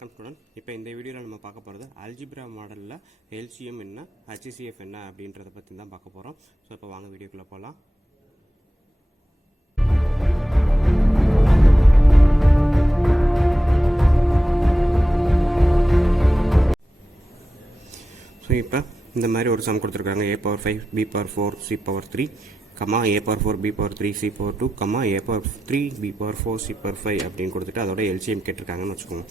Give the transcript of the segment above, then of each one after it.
வணக்கம் ஸ்டூடெண்ட். இப்போ இந்த வீடியோவில் நம்ம பார்க்க போகிறது அல்ஜிப்ரா மாடலில் எல்சிஎம் என்ன, ஹச்சிசிஎஃப் என்ன அப்படின்றத பற்றி தான் பார்க்க போகிறோம். ஸோ இப்போ வாங்க வீடியோக்குள்ளே போகலாம். ஸோ இப்போ இந்த மாதிரி ஒரு சம் கொடுத்துருக்காங்க. a⁴ b⁴ c⁴3 a⁴ b⁴3 c⁴2 a⁴3 b⁴4 c⁴5 அப்படின்னு கொடுத்துட்டு அதோட எல்சிஎம் கேட்டிருக்காங்கன்னு வச்சுக்கோங்க.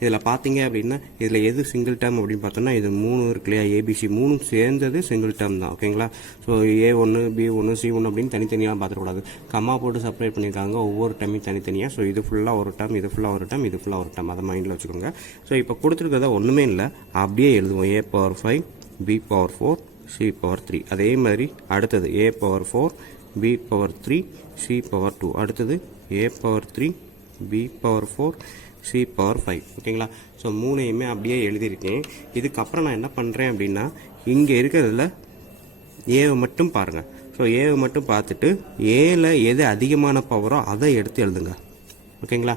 இதில் பார்த்தீங்க அப்படின்னா இதில் எது சிங்கிள் டேர்ம் அப்படின்னு பார்த்தோம்னா இது 3 இருக்கு இல்லையா, ஏபிசி 3 சேர்ந்தது சிங்கிள் டேர்ம் தான். ஓகேங்களா. ஸோ a1 b1 c1 அப்படின்னு தனித்தனியாக பார்த்துக்கூடாது. கம்மா போட்டு செப்பரேட் பண்ணியிருக்காங்க ஒவ்வொரு டைமையும் தனித்தனியாக. ஸோ இது ஃபுல்லாக ஒரு டேர்ம், இது ஃபுல்லாக ஒரு டேர்ம், இது ஃபுல்லாக ஒரு டேர்ம், அதை மைண்டில் வச்சுக்கோங்க. ஸோ இப்போ கொடுத்துருக்கிறத ஒன்றுமே இல்லை, அப்படியே எழுதுவோம். a⁴ b⁴ c⁴3. அதே மாதிரி அடுத்தது a⁴ b⁴3 c⁴2. அடுத்தது a⁴3 b⁴4 c⁴5. ஓகேங்களா. ஸோ மூணையுமே அப்படியே எழுதியிருக்கேன். இதுக்கப்புறம் நான் என்ன பண்ணுறேன் அப்படின்னா இங்கே இருக்கிறதுல ஏவை மட்டும் பாருங்கள். ஸோ ஏவை மட்டும் பார்த்துட்டு ஏல எது அதிகமான பவரோ அதை எடுத்து எழுதுங்க. ஓகேங்களா.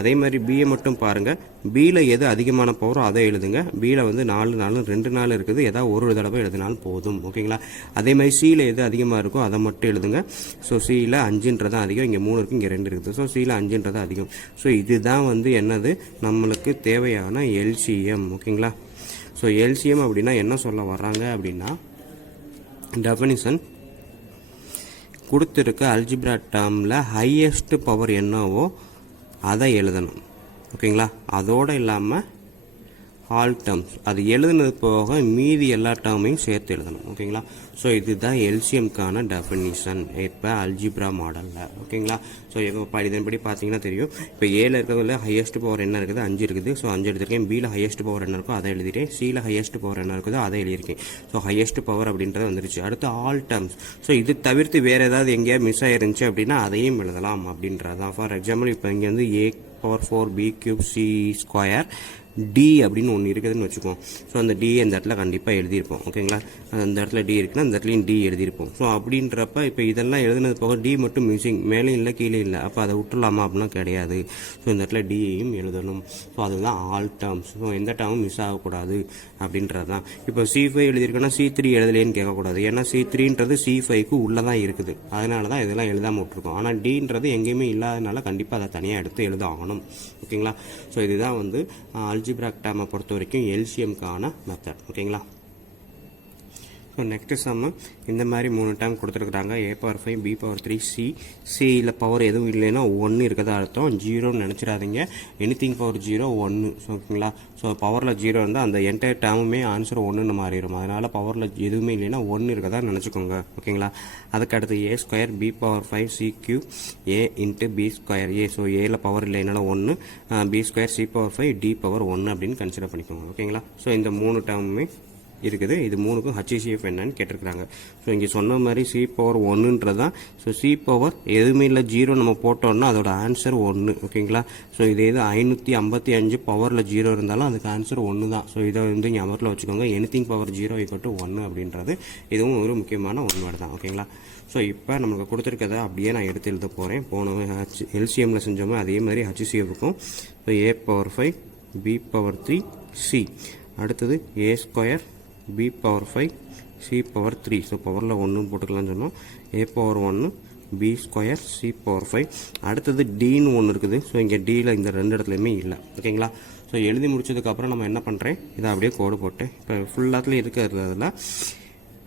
அதே மாதிரி பியை மட்டும் பாருங்கள். பியில் எது அதிகமான பவரோ அதை எழுதுங்க. பியில் வந்து 4 2 4 இருக்குது, ஏதாவது ஒரு தடவை எழுதினாலும் போதும். ஓகேங்களா. அதே மாதிரி சியில் எது அதிகமாக இருக்கோ அதை மட்டும் எழுதுங்க. ஸோ சியில் 5ன்றது அதிகம், இங்கே 3 இருக்குது, இங்கே 2 இருக்குது. ஸோ சியில் 5ன்றது அதிகம். ஸோ இதுதான் வந்து என்னது நம்மளுக்கு தேவையான எல்சிஎம். ஓகேங்களா. ஸோ எல்சிஎம் அப்படின்னா என்ன சொல்ல வர்றாங்க அப்படின்னா டெஃபினிஷன் கொடுத்துருக்க அல்ஜிப்ரா டேர்மில் ஹையஸ்ட் பவர் என்னவோ அதை எழுதணும். ஓகேங்களா. அதோடு இல்லாமல் ஆல் டேர்ம்ஸ் அது எழுதுனது போக மீதி எல்லா டேர்மையும் சேர்த்து எழுதணும். ஓகேங்களா. ஸோ இதுதான் எல்சிஎம்கான டெஃபினிஷன் இப்போ அல்ஜிப்ரா மாடலில். ஓகேங்களா. ஸோ இப்போ இதன்படி பார்த்தீங்கன்னா தெரியும். இப்போ ஏல இருக்கிறதுல ஹையஸ்ட் பவர் என்ன இருக்குது, 5 இருக்குது. ஸோ 5 எடுத்திருக்கேன். பியில் ஹையஸ்ட் பவர் என்ன இருக்கோ அதை எழுதிட்டேன். சியில் ஹையஸ்ட் பவர் என்ன இருக்குதோ அதை எழுதியிருக்கேன். ஸோ ஹையஸ்ட் பவர் அப்படின்றது வந்துருச்சு. அடுத்து ஆல் டேர்ம்ஸ். ஸோ இது தவிர்த்து வேறு ஏதாவது எங்கேயாவது மிஸ் ஆயிருந்துச்சு அப்படின்னா அதையும் எழுதலாம் அப்படின்றதான். ஃபார் எக்ஸாம்பிள் இப்போ இங்கே வந்து a⁴ b³ c² டி அப்படின்னு ஒன்று இருக்குதுன்னு வச்சுக்கோம். ஸோ அந்த டி அந்த இடத்துல கண்டிப்பாக எழுதியிருப்போம். ஓகேங்களா. அந்த இடத்துல டி இருக்குன்னா அந்த இடத்துலையும் டி எழுதியிருப்போம். ஸோ அப்படின்றப்ப இப்போ இதெல்லாம் எழுதுனது போக டி மட்டும் மிஸ்ஸிங், மேலே இல்லை கீழே இல்லை, அப்போ அதை விட்டுலாமா அப்படின்னா கிடையாது. ஸோ இந்த இடத்துல டியையும் எழுதணும். ஸோ அதுதான் ஆல் டேர்ம்ஸ். ஸோ எந்த டேர்மும் மிஸ் ஆகக்கூடாது அப்படின்றது தான். இப்போ C5 எழுதியிருக்கோன்னா C3 எழுதலேன்னு கேட்கக்கூடாது. ஏன்னா C3ன்றது C5க்கு உள்ளே தான் இருக்குது, அதனால தான் இதெல்லாம் எழுதாமல் விட்டுருக்கோம். ஆனால் டின்றது எங்கேயுமே இல்லாதனால கண்டிப்பாக அதை தனியாக எடுத்து எழுத ஆகணும். ஓகேங்களா. ஸோ இதுதான் வந்து அல்ஜிப்ரா டேர்மை பொறுத்த வரைக்கும் எல்சிஎம்கான மெத்தட். ஓகேங்களா. ஸோ நெக்ஸ்ட் சம்மு இந்த மாதிரி 3 டேர்ம் கொடுத்துருக்குறாங்க. a⁴ b⁴3 சியில் பவர் எதுவும் இல்லைன்னா 1 இருக்கிறதா அர்த்தம். 0ன்னு நினச்சிடாதீங்க. Anything power 0 1. ஸோ ஓகேங்களா. ஸோ பவரில் 0 இருந்தால் அந்த என்டையர் டேர்முமே ஆன்சர் 1ன்னு மாறிடும். அதனால் பவரில் எதுவுமே இல்லைன்னா 1 இருக்கதா நினச்சிக்கோங்க. ஓகேங்களா. அதுக்கு அடுத்து a² b⁴ c³ a × b². So ஏல பவர் இல்லைனால 1, b² c⁴ d பவர் 1 அப்படின்னு கன்சிடர் பண்ணிக்கோங்க. ஓகேங்களா. ஸோ இந்த 3 டேர்முமே இருக்குது. இது 3க்கும் ஹச்சிசிஎஃப் என்னன்னு கேட்டிருக்கிறாங்க. ஸோ இங்கே சொன்ன மாதிரி c⁴1ன்றதான். ஸோ c⁴ எதுவுமே இல்லை 0 நம்ம போட்டோம்னா அதோட ஆன்சர் 1. ஓகேங்களா. ஸோ இதே இது 555 பவரில் 0 இருந்தாலும் அதுக்கு ஆன்சர் 1 தான். ஸோ இதை வந்து ஞாபகத்தில் வச்சுக்கோங்க. எனிதிங் பவர் 0 = 1 அப்படின்றது இதுவும் ஒரு முக்கியமான ஒன்று தான். ஓகேங்களா. ஸோ இப்போ நமக்கு கொடுத்துருக்கதை அப்படியே நான் எடுத்து எழுத போகிறேன். போன எல்சிஎம்மில் செஞ்சோமோ அதே மாதிரி ஹச்சிசிஎஃப்க்கும். So a⁴ b⁴3 c. அடுத்தது a² b⁴ c⁴3. ஸோ பவரில் 1 போட்டுக்கலாம்னு சொன்னோம். a⁴1 b² c⁴5. அடுத்தது டின்னு ஒன்று இருக்குது. ஸோ இங்கே டியில் இந்த 2 இடத்துலையுமே இல்லை. ஓகேங்களா. ஸோ எழுதி முடிச்சதுக்கப்புறம் நம்ம என்ன பண்ணுறேன், இதை அப்படியே கோடு போட்டேன். இப்போ ஃபுல்லாத்துலேயும் இருக்கிறதுல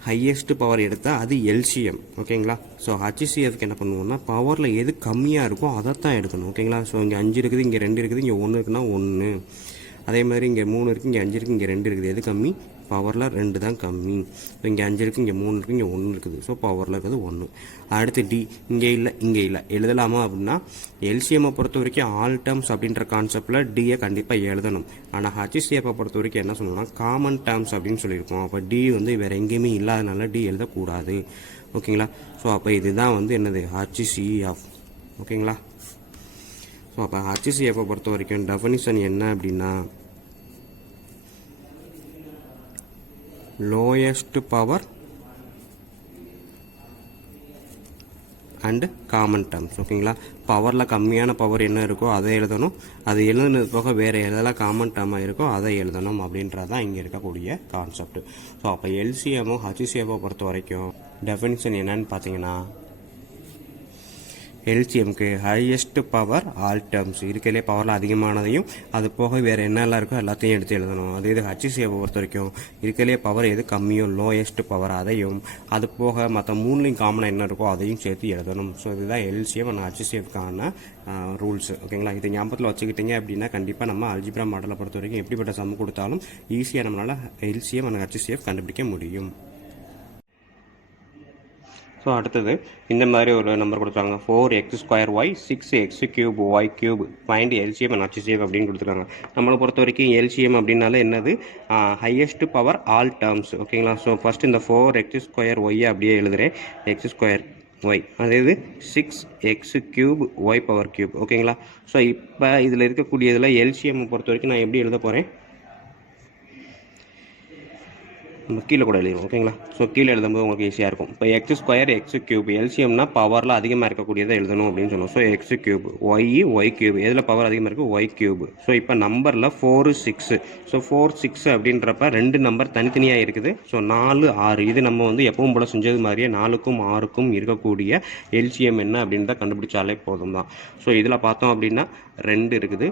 ஹையஸ்ட் பவர் எடுத்தால் அது எல்சிஎம். ஓகேங்களா. ஸோ ஹச்சிசிஎஃப்க்கு என்ன பண்ணுவோம்னா பவரில் எது கம்மியாக இருக்கோ அதை தான் எடுக்கணும். ஓகேங்களா. ஸோ இங்கே 5 இருக்குது, இங்கே 2 இருக்குது, இங்கே 1 இருக்குன்னா 1. அதே மாதிரி இங்கே 3 இருக்குது, இங்கே 5 இருக்குது, இங்கே 2 இருக்குது. எது கம்மி? பவரில் 2 தான் கம்மி. ஸோ இங்கே 5 இருக்குது, இங்கே 3 இருக்குது, இங்கே 1 இருக்குது. ஸோ பவரில் இருக்குது 1. அடுத்து டி இங்கே இல்லை இங்கே இல்லை எழுதலாமா அப்படின்னா எல்சிஎம்மை பொறுத்த வரைக்கும் ஆல் டேர்ம்ஸ் அப்படின்ற கான்செப்டில் டியை கண்டிப்பாக எழுதணும். ஆனால் ஹச்சிசிஎஃப்பை பொறுத்த வரைக்கும் என்ன சொல்லணும்னா காமன் டேர்ம்ஸ் அப்படின்னு சொல்லியிருக்கோம். அப்போ டி வந்து வேறு எங்கேயுமே இல்லாதனால டி எழுதக்கூடாது. ஓகேங்களா. ஸோ அப்போ இதுதான் வந்து என்னது ஹச்சிசிஎஃப். ஓகேங்களா. ஸோ அப்போ ஹச்சிசிஎஃப்பை பொறுத்த வரைக்கும் டெஃபினிஷன் என்ன அப்படின்னா lowest power and common terms. ஓகேங்களா, பவரில் கம்மியான பவர் என்ன இருக்கோ அதை எழுதணும், அது எழுதுனது போக வேறு எதெல்லாம் காமன் டேர்மாக இருக்கோ அதை எழுதணும் அப்படின்றது தான் இங்கே இருக்கக்கூடிய கான்செப்ட். ஸோ அப்போ எல்சிஎம்மும் ஹச்சிசிஎஃப்பை பொறுத்த வரைக்கும் டெஃபினிஷன் என்னன்னு பார்த்தீங்கன்னா, எல்சிஎம்க்கு ஹையஸ்ட் பவர் ஆல் டேர்ம்ஸ், இருக்கிறதுலே பவரில் அதிகமானதையும் அது போக வேறு என்னெல்லாம் இருக்கோ எல்லாத்தையும் எடுத்து எழுதணும். அதே இது ஹச்சிசிஎஃப்பை பொறுத்த வரைக்கும் இருக்கிறதுலே பவர் எது கம்மியோ லோயஸ்ட் பவர் அதையும், அது போக மற்ற மூணுலையும் காமனாக என்ன இருக்கோ அதையும் சேர்த்து எழுதணும். ஸோ இதுதான் எல்சிஎம் அண்ட் ஹச்சிசிஎஃப்கான ரூல்ஸ். ஓகேங்களா, இதை ஞாபகத்தில் வச்சுக்கிட்டீங்க அப்படின்னா கண்டிப்பாக நம்ம அல்ஜிப்ரா மாடலை பொறுத்த வரைக்கும் எப்படிப்பட்ட சம் கொடுத்தாலும் ஈஸியாக நம்மளால் எல்சிஎம் அண்ட் ஹச்சிசிஎஃப் கண்டுபிடிக்க முடியும். ஸோ அடுத்தது இந்த மாதிரி ஒரு நம்பர் கொடுத்துருக்காங்க, 4x² y 6x³ y³ find LCM and HCF அப்படின்னு கொடுத்துருக்காங்க. நம்மளை பொறுத்த வரைக்கும் எல்சிஎம் அப்படின்னால என்னது, ஹையஸ்ட் பவர் ஆல் டேர்ம்ஸ். ஓகேங்களா, ஸோ ஃபஸ்ட் இந்த 4x² y அப்படியே எழுதுகிறேன், x² y, அதாவது 6x³ y⁻³. ஓகேங்களா, ஸோ இப்போ இதில் இருக்கக்கூடியதில் எல்சிஎம் பொறுத்த வரைக்கும் நான் எப்படி எழுத போகிறேன், நம்ம கீழே கூட எழுதிடும். ஓகேங்களா, ஸோ கீழே எழுதும்போது உங்களுக்கு ஈஸியாக இருக்கும். இப்போ x² x³ எல்சிஎம்னா பவரில் அதிகமாக இருக்கக்கூடியதை எழுதணும் அப்படின்னு சொன்னோம். ஸோ x³ y⁻³ எதில் பவர் அதிகமாக இருக்குது, y³. ஸோ இப்போ நம்பரில் 4 6, ஸோ 4 6 அப்படின்றப்ப ரெண்டு நம்பர் தனித்தனியாக இருக்குது. ஸோ 4 6 இது நம்ம வந்து எப்பவும் போல் செஞ்சது மாதிரியே 4க்கும் 6க்கும் இருக்கக்கூடிய எல்சிஎம் என்ன அப்படின்றத கண்டுபிடிச்சாலே போதும் தான். ஸோ இதில் பார்த்தோம் அப்படின்னா 2 இருக்குது,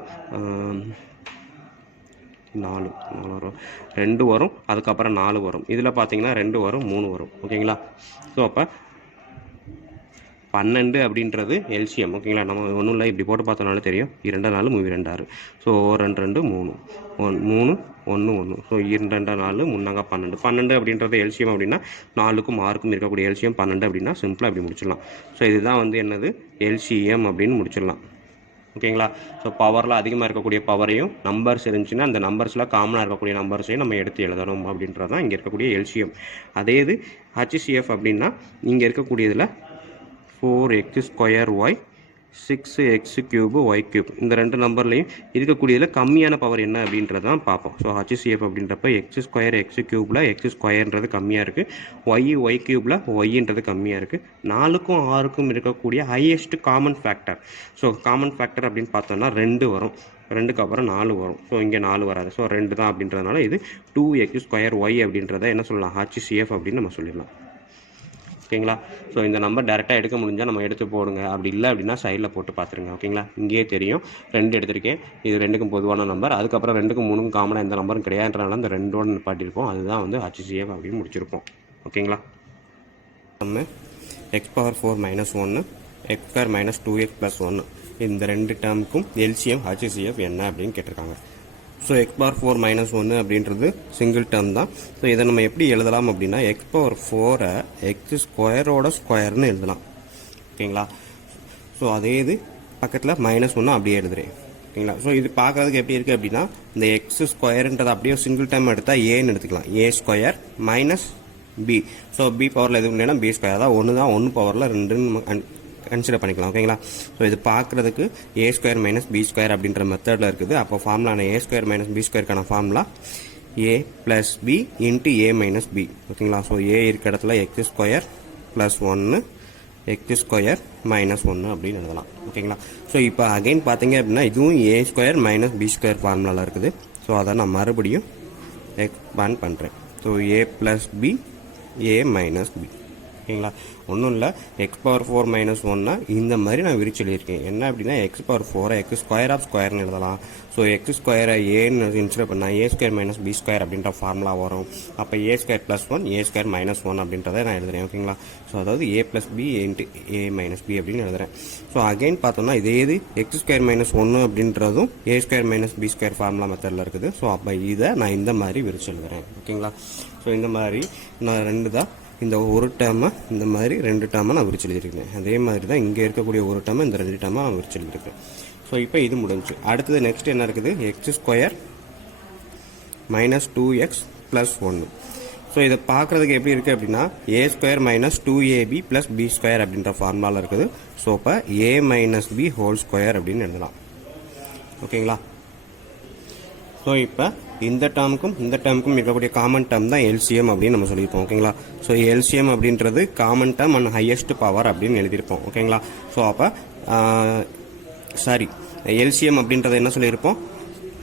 4 வரும், 2 வரும், அதுக்கப்புறம் 4 வரும். இதில் பார்த்தீங்கன்னா 2 வரும், 3 வரும். ஓகேங்களா, ஸோ அப்போ 12 அப்படின்றது எல்சிஎம். ஓகேங்களா, நம்ம ஒன்றும் இல்லை, இப்படி போட்டு பார்த்தோம்னாலும் தெரியும், 2 4 3 2 6. ஸோ 2 2 3 3 1 1. ஸோ 2 2 4 3 12. 12 அப்படின்றது எல்சிஎம் அப்படின்னா 4க்கும் 6க்கும் இருக்கக்கூடிய எல்சிஎம் 12 அப்படின்னா சிம்பிளாக இப்படி முடிச்சிடலாம். ஸோ இதுதான் வந்து என்னது எல்சிஎம் அப்படின்னு முடிச்சிடலாம். ஓகேங்களா, ஸோ பவரில் அதிகமாக இருக்கக்கூடிய பவரையும் நம்பர்ஸ் இருந்துச்சுன்னா அந்த நம்பர்ஸில் காமனாக இருக்கக்கூடிய நம்பர்ஸையும் நம்ம எடுத்து எழுதணும் அப்படின்றது தான் இங்கே இருக்கக்கூடிய எல்சிஎம். அதே இது ஹச்சிசிஎஃப் அப்படின்னா இங்கே இருக்கக்கூடியதில் 4x² y 6x³ y³ இந்த ரெண்டு நம்பர்லையும் இருக்கக்கூடியதில் கம்மியான பவர் என்ன அப்படின்றது தான் பார்ப்போம். ஸோ ஹச்சிசிஎஃப் அப்படின்றப்ப x² x³ x² கம்மியாக இருக்குது, y⁻³ yன்றது கம்மியாக இருக்குது. 4க்கும் 6க்கும் இருக்கக்கூடிய highest common factor. So common factor அப்படின்னு பார்த்தோம்னா 2 வரும், 2க்கு அப்புறம் 4 வரும். ஸோ இங்கே 4 வராது, ஸோ 2 தான் அப்படின்றதுனால இது 2x² y அப்படின்றத என்ன சொல்லலாம், ஹச்சிசிஎஃப் அப்படின்னு நம்ம சொல்லிடலாம். ஓகேங்களா, ஸோ இந்த நம்பர் டேரெக்டாக எடுக்க முடிஞ்சால் நம்ம எடுத்து போடுங்க, அப்படி இல்லை அப்படின்னா சைடில் போட்டு பார்த்துருங்க. ஓகேங்களா, இங்கேயே தெரியும் 2 எடுத்திருக்கேன், இது 2க்கும் பொதுவான நம்பர், அதுக்கப்புறம் 2க்கும் 3க்கும் காமனாக எந்த நம்பரும் கிடையாதுன்றனால அந்த 2ஓட நிப்பாட்டியிருப்போம், அதுதான் வந்து ஹச்சிசிஎஃப் அப்படின்னு முடிச்சிருப்போம். ஓகேங்களா, நம்ம x⁴ - 1 x² - 2x + 1 இந்த ரெண்டு டேர்முக்கும் எல்சிஎம் ஹச்சிசிஎஃப் என்ன அப்படின்னு கேட்டிருக்காங்க. ஸோ x⁴ - 1 அப்படின்றது சிங்கிள் டேர்ம் தான். ஸோ இதை நம்ம எப்படி எழுதலாம் அப்படின்னா x⁴ x² ஸ்கொயர்னு எழுதலாம். ஓகேங்களா, ஸோ அதே இது பக்கத்தில் -1 அப்படியே எழுதுறேன். ஓகேங்களா, ஸோ இது பார்க்குறதுக்கு எப்படி இருக்குது அப்படின்னா இந்த x² அப்படியே சிங்கிள் டேர்ம் எடுத்தால் ஏன்னு எடுத்துக்கலாம், a² - b. ஸோ b பவரில் எதுவும் இல்லைன்னா b², அதான் 1 தான், 1 பவரில் 2 கன்சிடர் பண்ணிக்கலாம். ஓகேங்களா, ஸோ இது பார்க்குறதுக்கு a² - b² அப்படின்ற மெத்தடில் இருக்குது. அப்போ ஃபார்முலான a² - b²க்கான formula a + b × a - b. ஓகேங்களா, ஸோ a இருக்க இடத்துல x² + 1 x² - 1 அப்படின்னு எழுதலாம். ஓகேங்களா, ஸோ இப்போ அகைன் பார்த்தீங்க அப்படின்னா இதுவும் a² - b² ஃபார்முலாவில் இருக்குது. ஸோ அதை நான் மறுபடியும் எக்ஸ்பேண்ட் பண்ணுறேன். So a + b a - b. ஓகேங்களா, ஒன்றும் இல்லை, x⁴ - 1 இந்த மாதிரி நான் விரிச்சு எழுதியிருக்கேன். என்ன அப்படின்னா x⁴ x² எழுதலாம். ஸோ x² ஏன்னு இன்ஸ்டெட் பண்ணால் a² - b² அப்படின்ற ஃபார்முலா வரும். அப்போ a² + 1 a² - 1 அப்படின்றத நான் எழுதுறேன். ஓகேங்களா, ஸோ அதாவது a + b × a - b அப்படின்னு எழுதுறேன். ஸோ அகைன் பார்த்தோம்னா இதே இது x² - 1 அப்படின்றதும் a² - b² ஃபார்முலா மெத்தடில் இருக்குது. ஸோ அப்போ இதை நான் இந்த மாதிரி விரிச்சு எழுதுறேன். ஓகேங்களா, ஸோ இந்த மாதிரி நான் 2 தான், இந்த ஒரு டேர்மை இந்த மாதிரி 2 டேர்மை நான் விரிச்சு எழுதியிருக்கேன். அதே மாதிரி தான் இங்கே இருக்கக்கூடிய ஒரு டேர்மை இந்த 2 டேர்மை நான் விரிச்சு எழுதியிருக்கேன். ஸோ இப்போ இது முடிஞ்சு. அடுத்தது நெக்ஸ்ட் என்ன இருக்குது, x² - 2x + 1. ஸோ இதை பார்க்குறதுக்கு எப்படி இருக்குது அப்படின்னா a² - 2ab + b² அப்படின்ற ஃபார்முலாவில் இருக்குது. ஸோ இப்போ a - b² அப்படின்னு எழுதலாம். ஓகேங்களா, ஸோ இப்போ இந்த டேர்முக்கும் இந்த டேர்முக்கும் இருக்கக்கூடிய காமன் டேர்ம் தான் எல்சிஎம் அப்படின்னு நம்ம சொல்லியிருப்போம். ஓகேங்களா? ஸோ எல்சிஎம் அப்படின்றது common term and highest power அப்படின்னு எழுதியிருப்போம். ஓகேங்களா? ஸோ அப்போ எல்சிஎம் அப்படின்றத என்ன சொல்லியிருப்போம்?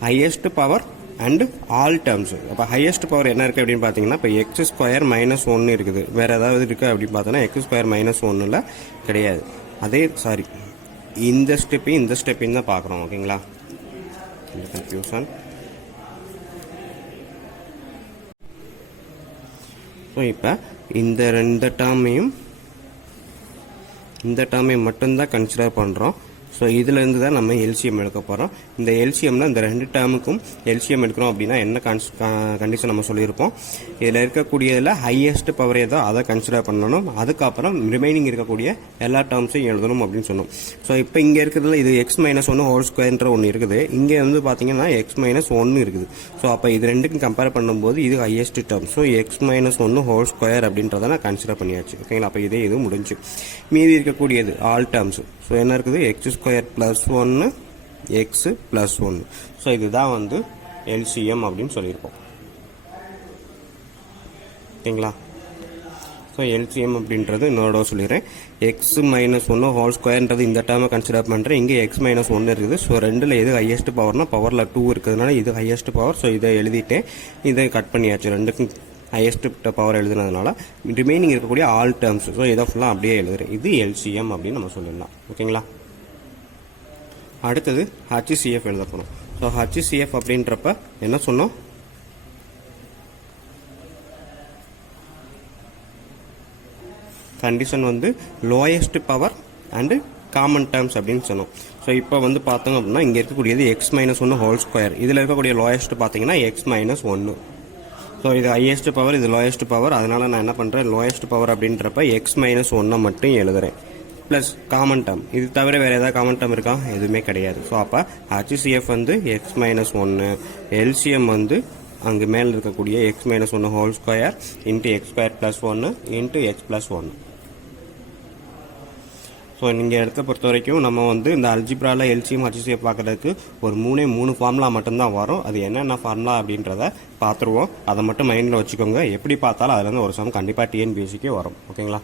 Highest power and all terms. அப்போ ஹையஸ்ட் பவர் என்ன இருக்குது அப்படின்னு பார்த்தீங்கன்னா, இப்போ எக்ஸ் ஸ்கொயர் மைனஸ் 1 இருக்குது. வேறு ஏதாவது இருக்குது அப்படின்னு பார்த்தோன்னா எக்ஸ் ஸ்கொயர் மைனஸ் 1 கிடையாது. இந்த ஸ்டெப்பையும் தான் பார்க்குறோம். ஓகேங்களா? கன்ஃபியூஷன். ஸோ இப்போ இந்த டேர்மையும் மட்டும்தான் கன்சிடர் பண்ணுறோம். ஸோ இதிலேருந்து தான் நம்ம எல்சிஎம் எடுக்க போகிறோம். இந்த எல்சிஎம்ல இந்த 2 டேர்முக்கும் எல்சிஎம் எடுக்கிறோம் அப்படின்னா என்ன கண்டிஷன் நம்ம சொல்லியிருப்போம்? இதில் இருக்கக்கூடியதில் ஹையஸ்ட் பவர் ஏதோ அதை கன்சிடர் பண்ணணும். அதுக்கப்புறம் ரிமைனிங் இருக்கக்கூடிய எல்லா டேர்ம்ஸையும் எழுதணும் அப்படின்னு சொன்னோம். ஸோ இப்போ இங்கே இருக்கிறதுல இது எக்ஸ் மைனஸ் 1 ஹோல் ஸ்கொயர்ன்ற ஒன்று இருக்குது. இங்கே வந்து பார்த்தீங்கன்னா எக்ஸ் மைனஸ் 1 இருக்குது. ஸோ அப்போ இது ரெண்டுக்கும் கம்பேர் பண்ணும்போது இது highest term. So X minus 1 whole square அப்படின்றத நான் கன்சிடர் பண்ணியாச்சு. ஓகேங்களா? அப்போ இது முடிஞ்சு. மீதி இருக்கக்கூடியது ஆல் டேர்ம்ஸ். ஸோ என்ன இருக்குது? X square plus 1 X plus 1. So இதுதான் வந்து எல்சிஎம் அப்படின்னு சொல்லியிருப்போம். ஓகேங்களா? ஸோ எல்சிஎம் அப்படின்றது இன்னொரு சொல்லிடுறேன். எக்ஸ் மைனஸ் 1 ஹோல் ஸ்கொயர்ன்றது இந்த டேர்மை கன்சிடர் பண்ணுறேன். இங்கே எக்ஸ் மைனஸ் 1 இருக்குது. ஸோ ரெண்டில் எது ஹையஸ்ட் பவர்னா பவரில் 2 இருக்கிறதுனால இது ஹையஸ்ட் பவர். ஸோ இதை எழுதிட்டேன். இதை கட் பண்ணியாச்சு. ரெண்டுக்கும் ஹையஸ்ட் பவர் எழுதுனதுனால ரிமைனிங் இருக்கக்கூடிய ஆல் டேர்ம்ஸ். ஸோ இதை ஃபுல்லாக அப்படியே எழுதுறேன். இது எல்சிஎம் அப்படின்னு நம்ம சொல்லிடலாம். ஓகேங்களா? அடுத்தது HCF எழுத போகிறோம். ஸோ HCF அப்படின்றப்ப என்ன சொன்னோம்? கண்டிஷன் வந்து lowest power and common terms அப்படின்னு சொன்னோம். ஸோ இப்போ வந்து பார்த்தோம் அப்படின்னா இங்கே இருக்கக்கூடியது எக்ஸ் மைனஸ் 1 ஹோல் ஸ்கொயர். இதில் இருக்கக்கூடிய லோயஸ்ட் பார்த்தீங்கன்னா எக்ஸ் மைனஸ் 1. ஸோ இது ஹையஸ்ட் பவர், இது லோயஸ்ட் பவர். அதனால் நான் என்ன பண்ணுறேன்? லோயஸ்ட் பவர் அப்படின்றப்ப எக்ஸ் மைனஸ் 1 மட்டும் எழுதுறேன். Plus common term. இது தவிர வேறு ஏதாவது காமன் டேர்ம் இருக்கா? எதுவுமே கிடையாது. ஸோ அப்போ HCF வந்து எக்ஸ் மைனஸ் 1, எல்சிஎம் வந்து அங்கே மேலே இருக்கக்கூடிய X minus 1 whole square into X square plus 1 into X plus 1. So நீங்கள் இடத்த பொறுத்த வரைக்கும் நம்ம வந்து இந்த அல்ஜிப்ராவில் எல்சிஎம் HCF பார்க்குறதுக்கு ஒரு 3 ஃபார்முலா மட்டும்தான் வரும். அது என்னென்ன ஃபார்முலா அப்படின்றத பார்த்துருவோம். அதை மட்டும் மைண்டில் வச்சுக்கோங்க. எப்படி பார்த்தாலும் அதுலேருந்து ஒரு சம் கண்டிப்பாக டிஎன்பிஎஸ்சிக்கே வரும். ஓகேங்களா?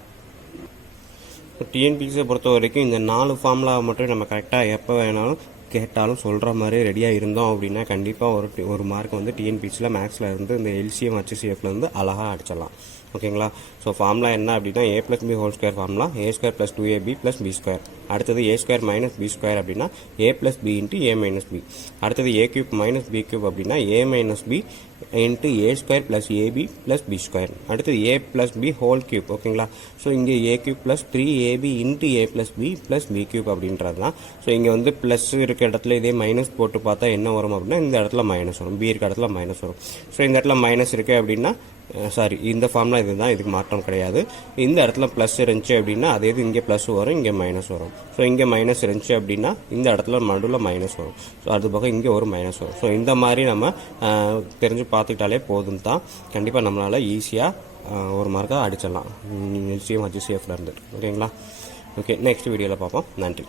டிஎன்பிஎஸ்சியை பொறுத்த வரைக்கும் இந்த 4 ஃபார்முலாவை மட்டும் நம்ம கரெக்டாக எப்போ வேணாலும் கேட்டாலும் சொல்கிற மாதிரி ரெடியாக இருந்தோம் அப்படின்னா கண்டிப்பாக ஒரு மார்க் வந்து டிஎன்பிஎஸ்சியில் மேக்ஸில் இருந்து இந்த எல்சிஎம் HCFலேருந்து அழகாக அடிச்சிடலாம். ஓகேங்களா? ஸோ ஃபார்முலா என்ன அப்படின்னா A plus B whole square formula A square plus 2ab plus B square. அடுத்தது A square minus B square அப்படின்னா A plus B into A minus B. அடுத்தது A cube minus B cube அப்படின்னா A minus B into A square plus AB plus B square. அடுத்தது A plus B whole cube. ஓகேங்களா? So இங்கே A cube plus 3ab into A plus B plus B cube அப்படின்றது தான். So இங்கே வந்து plus இருக்க இடத்துல இதே மைனஸ் போட்டு பார்த்தா என்ன வரும் அப்படின்னா இந்த இடத்துல மைனஸ் வரும். பி இருக்க இடத்துல மைனஸ் வரும். ஸோ இந்த இடத்துல மைனஸ் இருக்குது அப்படின்னா இந்த ஃபார்முலா இதுதான், இதுக்கு மாற்றம் கிடையாது. இந்த இடத்துல ப்ளஸ் இருந்துச்சு அப்படின்னா அதே இது இங்கே ப்ளஸ் வரும், இங்கே மைனஸ் வரும். ஸோ இங்கே மைனஸ் இருந்துச்சு அப்படின்னா இந்த இடத்துல நடுவில் மைனஸ் வரும். ஸோ அது போக இங்கே ஒரு மைனஸ் வரும். ஸோ இந்த மாதிரி நம்ம தெரிஞ்சு பார்த்துக்கிட்டாலே போதும் தான். கண்டிப்பாக நம்மளால் ஈஸியாக ஒரு மார்க்காக அடிச்சிடலாம் எல்சிஎம் HCFலேருந்து. ஓகேங்களா? ஓகே, நெக்ஸ்ட் வீடியோவில் பார்ப்போம். நன்றி.